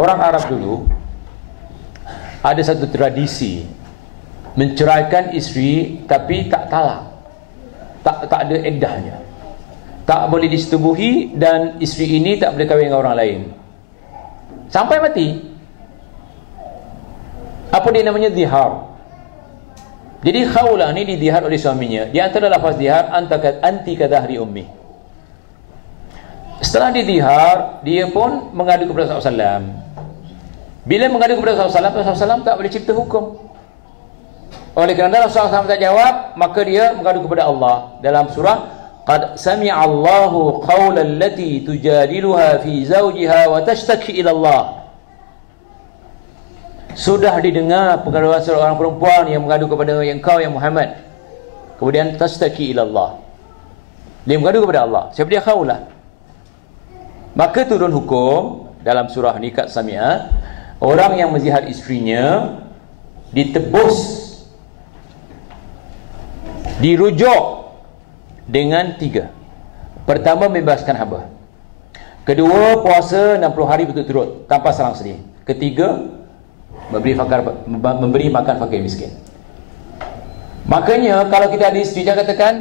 Orang Arab dulu ada satu tradisi menceraikan isteri tapi tak talak. Tak tak ada eddahnya. Tak boleh disetubuhi dan isteri ini tak boleh kahwin dengan orang lain. Sampai mati. Apa dia namanya zihar? Jadi khawlah ni didihar oleh suaminya. Di antara lafaz dihar antakat anti kadahri ummi. Setelah didihar, dia pun mengadu kepada SAW. Bila mengadu kepada SAW, SAW tak boleh cipta hukum. Oleh kerana Rasulullah SAW tak jawab, maka dia mengadu kepada Allah. Dalam surah, sami'a Allahu qawla allati tujadiluha fi zawjiha wa tashtaki Allah. Sudah didengar pengaduan seorang perempuan yang mengadu kepada yang kau yang Muhammad. Kemudian tashtaki Allah. Dia mengadu kepada Allah. Siapa dia khawlah? Maka turun hukum dalam surah Nikat Sami'ah orang yang menzihar isterinya ditebus dirujuk dengan tiga. Pertama membebaskan hamba. Kedua puasa 60 hari berturut-turut tanpa selang sedih. Ketiga memberi, fakar, memberi makan fakir miskin. Makanya kalau kita ada isteri jangan katakan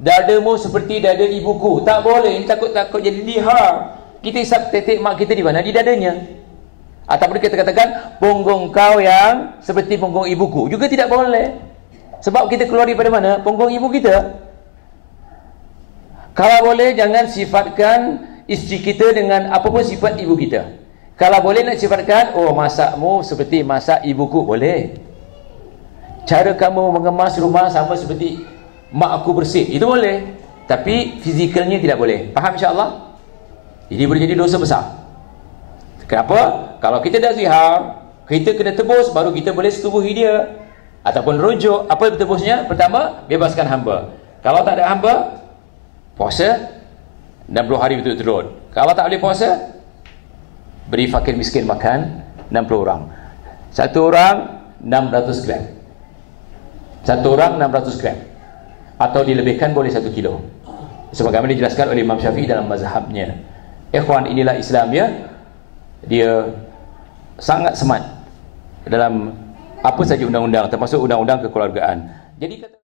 dadamu seperti dada ibuku. Tak boleh takut-takut jadi lihar kita isap tetek mak kita di mana di dadanya Ataupun kita katakan punggung kau yang seperti punggung ibuku juga tidak boleh. Sebab kita keluar daripada mana? Punggung ibu kita. Kalau boleh jangan sifatkan isteri kita dengan apa pun sifat ibu kita. Kalau boleh nak sifatkan oh masakmu seperti masak ibuku boleh. Cara kamu mengemas rumah sama seperti mak aku bersih itu boleh. Tapi fizikalnya tidak boleh. Faham insya-Allah? Ini boleh jadi dosa besar. Kenapa? Kalau kita dah zihar, kita kena tebus baru kita boleh setubuhi dia. Ataupun rujuk. Apa tebusnya? Pertama, bebaskan hamba. Kalau tak ada hamba, puasa 60 hari betul-betul. Kalau tak boleh puasa, beri fakir miskin makan 60 orang. Satu orang 600 gram. Satu orang 600 gram. Atau dilebihkan boleh 1 kilo. Sebagaimana dijelaskan oleh Imam Syafi'i dalam mazhabnya. Ikhwan inilah Islam ya dia sangat semat dalam apa saja undang-undang termasuk undang-undang kekeluargaan. Jadi kata